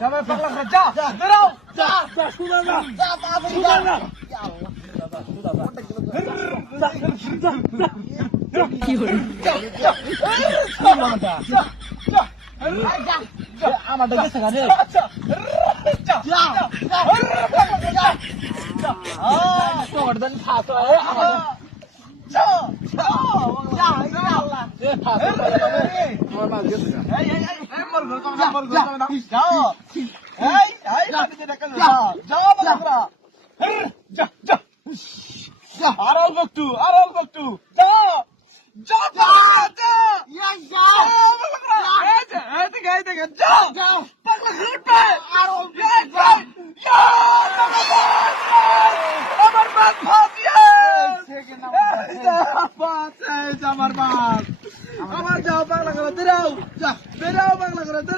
যাবে পাগলা করে যা বেরাও যা সুদা না যা তাড়াতাড়ি সুদা না যা আল্লাহ কি হলো আমারটা গেছে না রে তোর দেন ফাঁস হয় আমার মাছ গেছে আরল বকতু যা যা যা পাগলা ঘুরবে আমার বাপ ভাবিয়ে আমার বাপ আমার যাও পাগলা করে বেরাও যা বেরাও পাগলা করে বেরাও